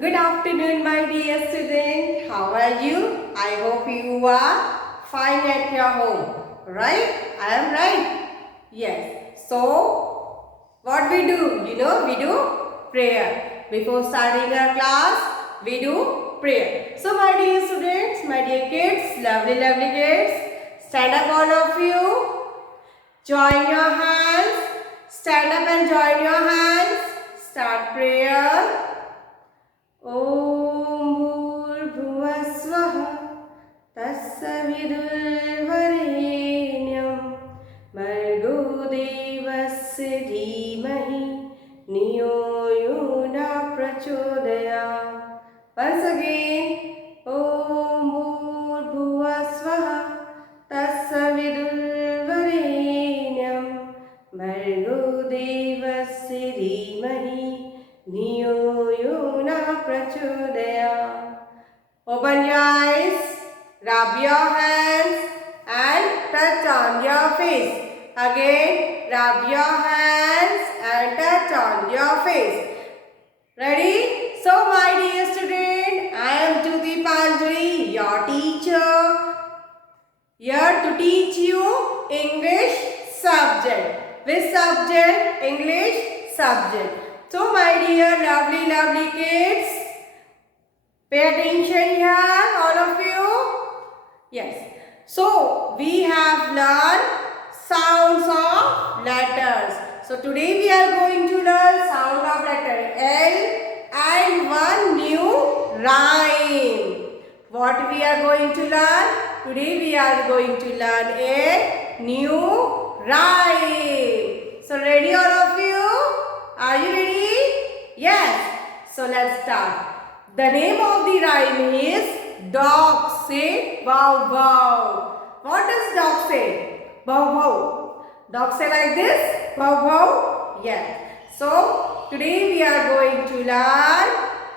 Good afternoon, my dear student. How are you? I hope you are fine at your home. Right? I am right. Yes. So, what we do? We do prayer. Before starting our class, we do prayer. So, my dear students, my dear kids, lovely kids, stand up all of you. Join your hands. Stand up and join your hands. Start prayer. ॐ भूर्भुवस्वः तस्य विदुर्वरेण्यं भर्गो देवस्य धीमहि धियो यो न प्रचोदयात्. Once again, ॐ भूर्भुवस्वः तस्य विदुर्वरेण्यं भर्गो देवस्य धीमहि धियो यो न prachodaya. Open your eyes, rub your hands and touch on your face. Again, rub your hands and touch on your face. Ready? So, my dear student, I am Jyoti Panjari, your teacher, here to teach you English subject. Which subject? English subject. So, my dear lovely kids, pay attention here, all of you. Yes. So, we have learned sounds of letters. So, today we are going to learn sound of letter L and one new rhyme. What we are going to learn? Today we are going to learn a new rhyme. So, ready all of you? Are you ready? Yes. So let's start. The name of the rhyme is dog say bow bow. What does dog say? Bow bow. Dog say like this? Bow bow? Yes. So today we are going to learn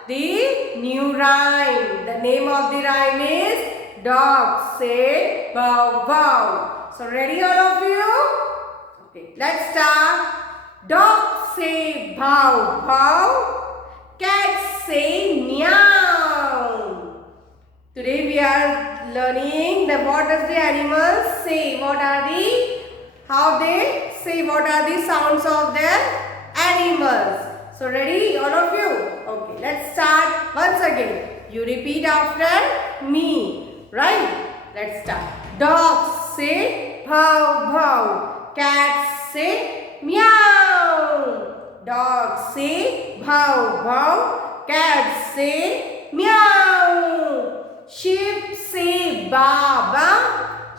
the new rhyme. The name of the rhyme is dog say bow bow. So ready all of you? Okay. Let's start. Dog say bow bow, cat say meow. Today we are learning what does the animals say, how they say, what are the sounds of their animals. So ready all of you? Okay, let's start once again. You repeat after me, right? Let's start. Dogs say bow bow, cats say meow. Dog say bow bow, cat say meow. Sheep say ba ba,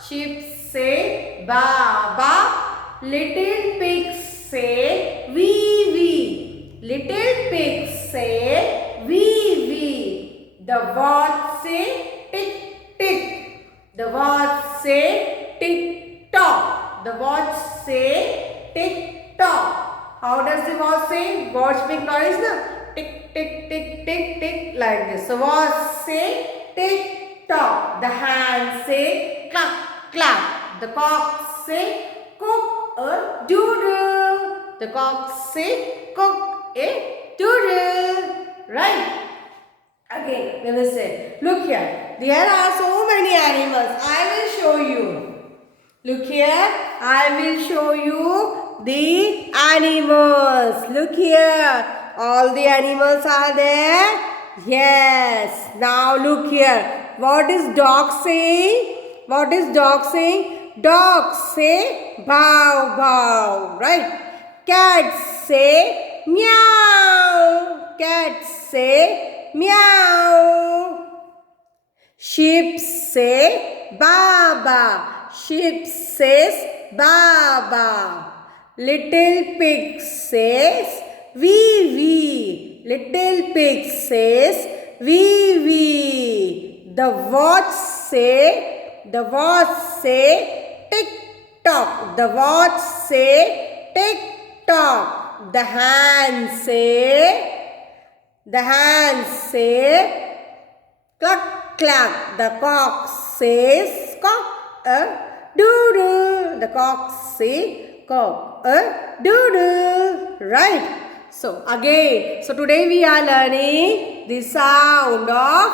sheep say ba ba. Little pig say wee wee, little pig say wee wee. The watch say tick tick, the watch say tick tock, the watch say tick tock. How does the watch say? Watch make noise, na? Tick, tick, tick, tick, tick, like this. So, watch say tick tock. The hand say clap, clap. The cock say cook a doodle. The cock say cook a doodle. Right? Again, we will say, look here. There are so many animals. I will show you. Look here. I will show you the animals. Look here. All the animals are there. Yes. Now look here. What is dog saying? What is dog saying? Dog say bow bow. Right? Cat say meow. Cat say meow. Sheep say ba ba. Sheep says ba ba. Little pig says wee wee. Little pig says wee wee. The watch say tick tock. The watch say tick tock. The hand say cluck clack. The cock says cock a doodle. The cock say cock a doodle. Right? So again, today we are learning the sound of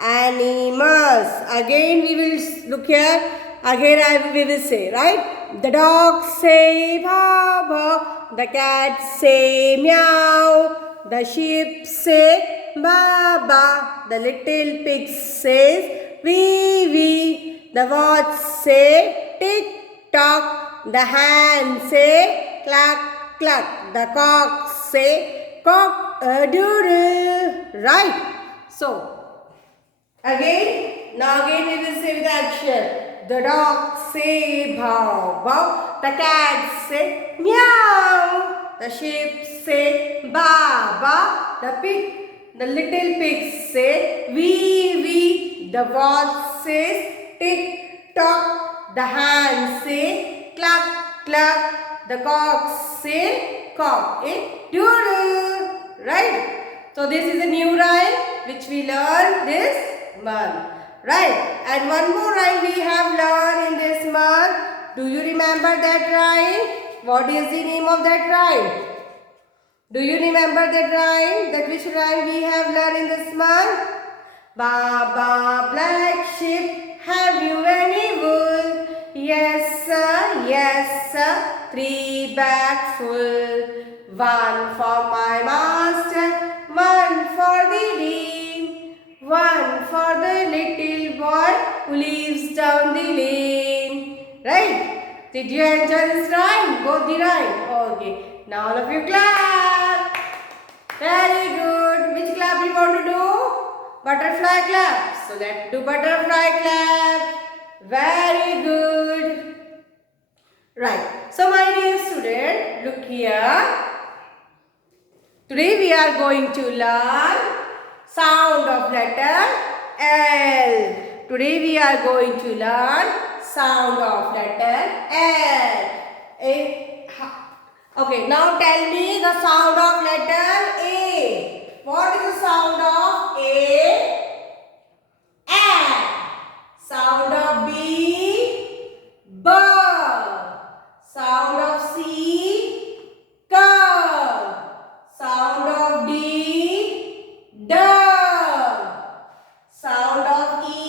animals. Again we will look here. Again we will say, right? The dogs say baa baa. The cats say meow. The sheep say ba ba. The little pig says wee wee. The wasps say tick tock. The hens say cluck cluck. The cocks say cock a doodle. Right? So now again we will say with action. The dogs say bow bow. The cats say meow. The sheep say ba ba. The little pigs say wee wee. The wasp says tick tock. The hen say cluck cluck. The cocks say cock a doodle. Right? So this is a new rhyme which we learned this month. Right? And one more rhyme we have learned in this month. Do you remember that rhyme? What is the name of that rhyme? Do you remember that rhyme? That which rhyme we have learned in this month? Ba ba black sheep, have you any wool? Yes sir, 3 bags full. One for my master, one for the dean, one for the little boy who lives down the lane. Right? Did you enjoy this rhyme? Both the rhyme? Okay. Now all of you clap. Very good. Which clap you want to do? Butterfly clap. So let's do butterfly clap. Very good. Right. So my dear student, look here. Today we are going to learn sound of letter L. Today we are going to learn sound of letter L. Okay, now tell me the sound of letter A. What is the sound of A? A. Sound of B? B. Sound of C? K. Sound of D? D. Sound of E?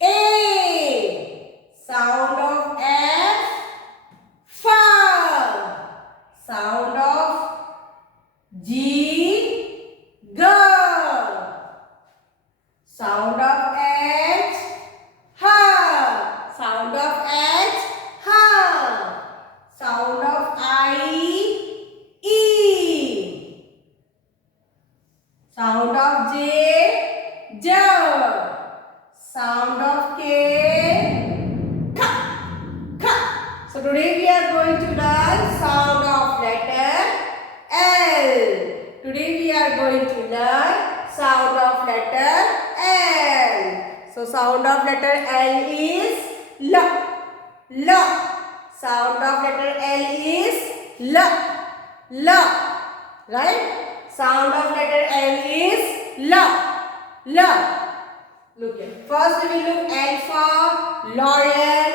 A. Sound of F? F. Sound of G? G. Sound of H? H. Sound of H? H. Sound of I? E. Sound of J? J. Sound of K? K. K. So today we are going to learn sound of letter L. Today we are going to learn sound of letter L. So sound of letter L is L. L. Sound of letter L is L. L. Right? Sound of letter L is L. L. Look here. First we will look L for lion,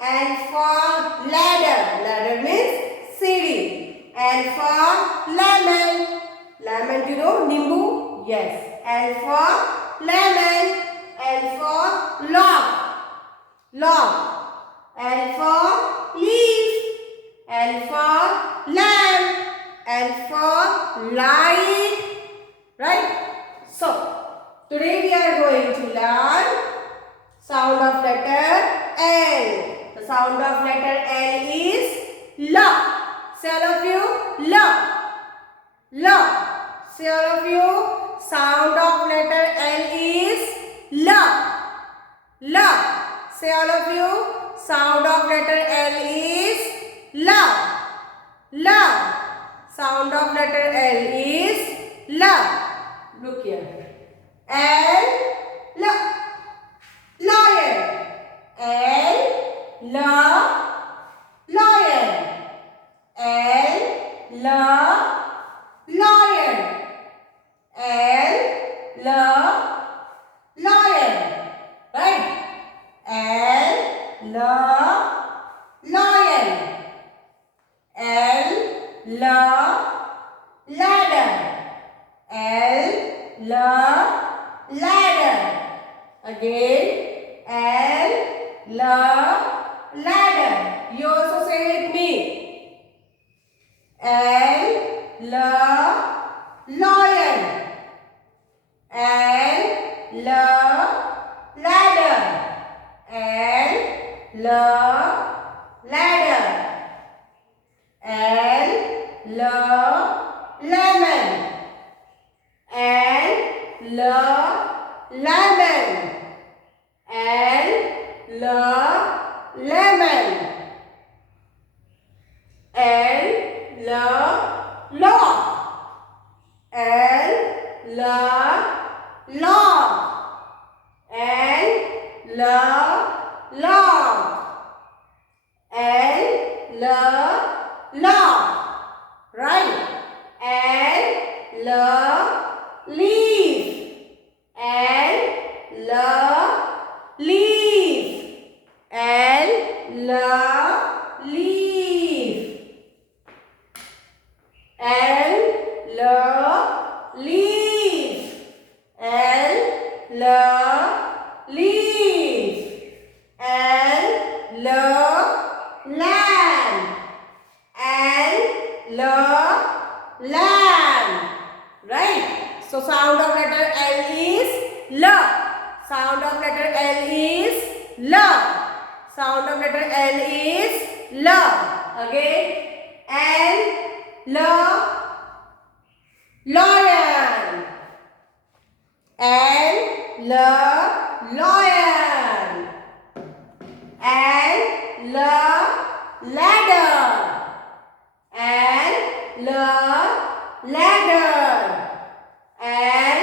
L for ladder. Ladder means CD. L for lemon. Lemon, you know, nimbu? Yes. L for lemon. L for log. Log. L for leaf. L for lamp. L for light. Right? So, today we are going to learn sound of letter L. The sound of letter L is L. Say all of you, L. L. Say all of you, sound of letter L is L. L. Say all of you, sound of letter L is L. L. Sound of letter L is L. Look here. L. L. Lion. L. L. Lion. L. L. Lion. L. L. Lion. Right? L. L. Lion. L. L. Ladder. Again, L, ladder. You also say with me. L, lion. L, ladder. L, ladder. L, lemon. L, lemon. L, lemon. L, log. L, log. L, log. L, log. Right. L, leaf. L, leaf. L, leaf. L, leaf. L, leaf. L, lamb. L, lamb. Right? So sound of letter L is L. Sound of letter L is L. Sound of letter L is L. Again, L, lion. L, lion. L, ladder. L, ladder. L,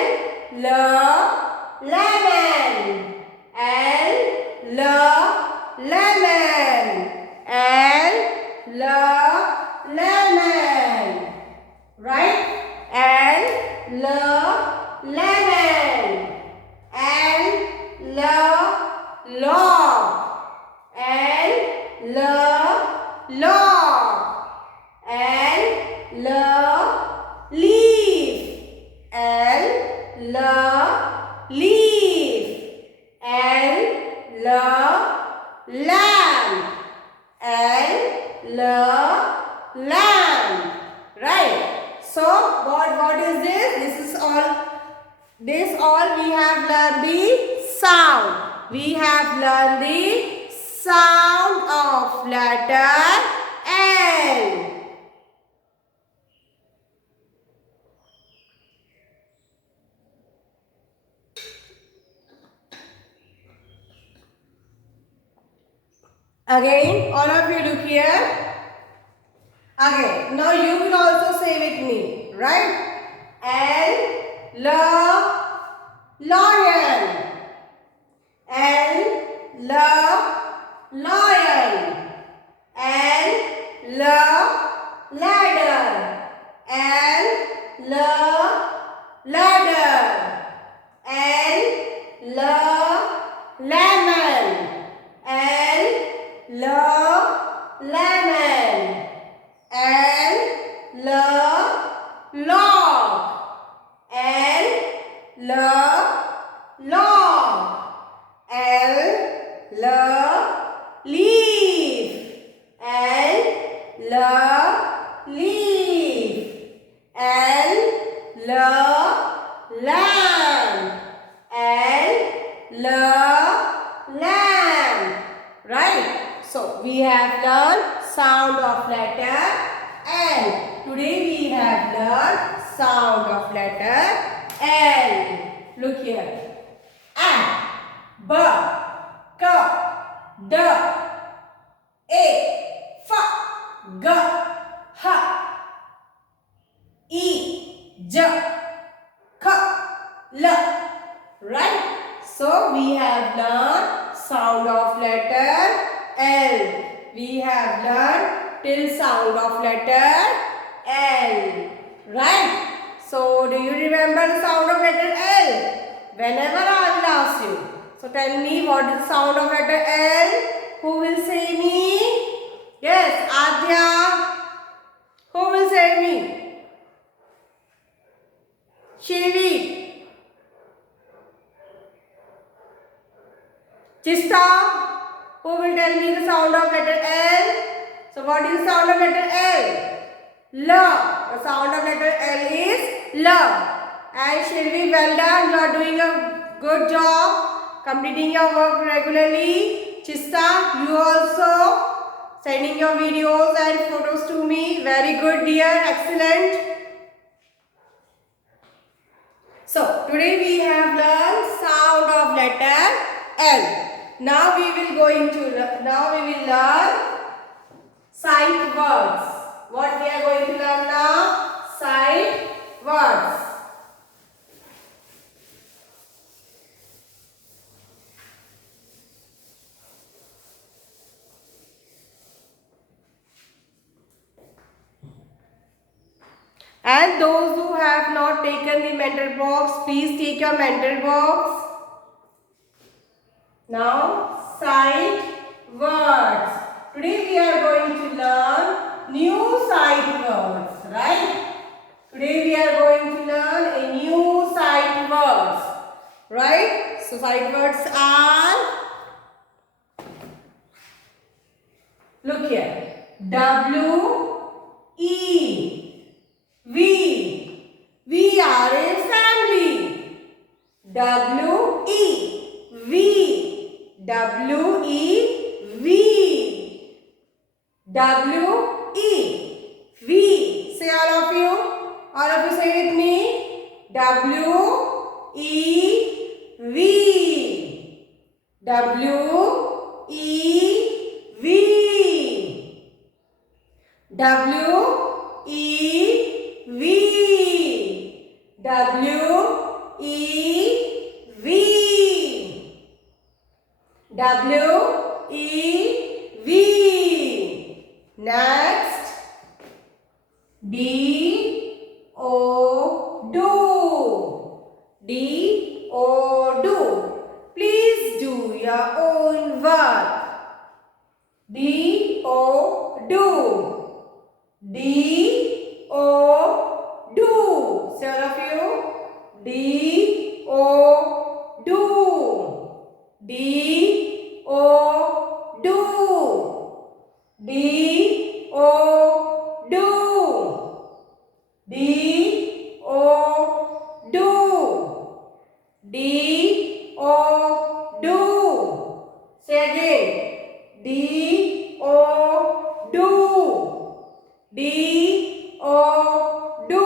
lemon. L, lemon. L, lemon. Right? L, lemon. L, log. L, log. L, leaf. L, leaf. L, lamb. L, lamb. Right? So what is this? This all we have learned the sound. We have learned the sound of letter L. Again, all of you look here. Again, now you will also say with me, right? L, lion. L, lion. L, ladder. L, ladder. L, lemon. L, lemon. L, log. L, log. L, leaf. L, leaf. L, lamb. L, lamb. Right? So we have learned sound of letter L. Today we have learned sound of letter L. Look here. A, B, K, D, A, F, G, H, I, J, K, L. Right? So we have learned sound of letter L. We have learned till sound of letter L. Right? So do you remember the sound of letter L? Whenever I will ask you. So tell me what is the sound of letter L? Who will say me? Yes, Adya. Who will say me? Shivi. Chista, who will tell me the sound of letter L? So what is the sound of letter L? L. The sound of letter L is L. And Shilvi, well done. You are doing a good job, completing your work regularly. Chista, you also sending your videos and photos to me. Very good, dear. Excellent. So today we have learned sound of letter L. Now we will learn sight words. What we are going to learn now? Sight words. And those who have not taken the mental box, please take your mental box. Now, sight words. Today we are going to learn new sight words, right? Today we are going to learn a new sight words, right? So, sight words are, look here, W, E. We are a family. W-E. We. W-E. We. W-E. We. Say all of you. All of you say with me. W-E. We. W-E. We. W-E. V. W E V. W E V. Next, D O do. D O do. Please do your own work. D O do. D O do. Say all of you. D O do. D O do. D O do. D O do. D O do. Say again. D O do. D O do.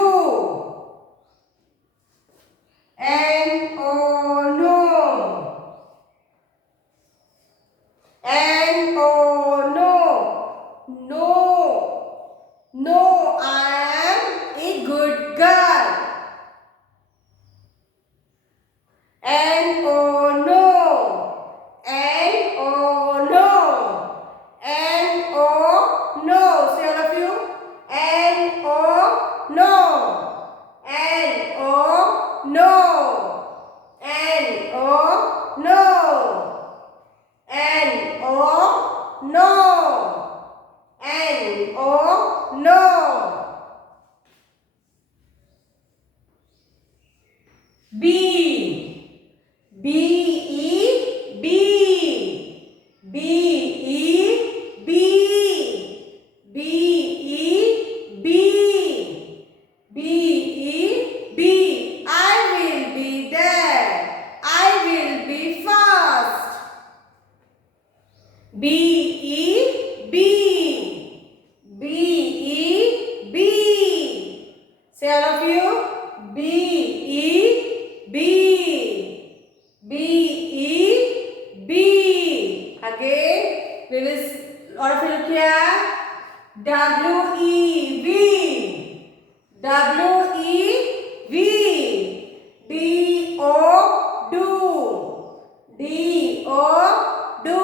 N O no. N O no. No. No, I am a good girl. N O no. N O no. N O no. Say all of you. N O no. N O no. N O no. N O no. N O no. B. B E B. B E B. B E B. B E B. I will be there. I will be fast. B E B. B E B. Say all of you. B E B. B E B. Again, we will all of you look here. W E V. W E V. D O do. D O do.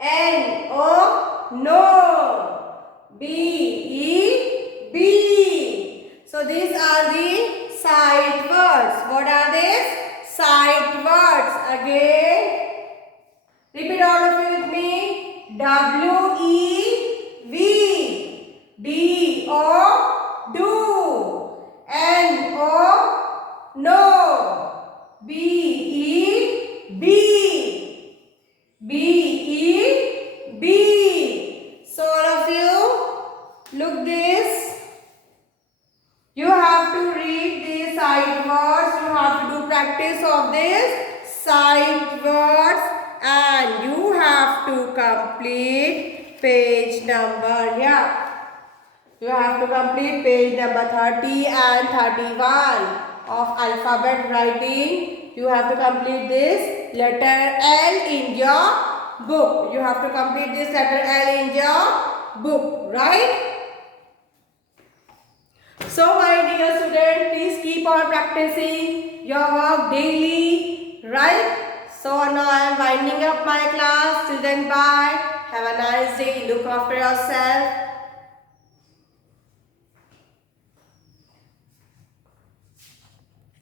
N O no. B E B. So these are the sight words. What are these? Sight words. Again, repeat all of you with me. W E V. D O do. N O no. B E B. this. You have to read these sight words. You have to do practice of this sight words, and you have to complete page number here. You have to complete page number 30 and 31 of alphabet writing. You have to complete this letter L in your book. You have to complete this letter L in your book, right? So my dear students, please keep on practicing your work daily, right? So now I am winding up my class. Till then, bye. Have a nice day. Look after yourself.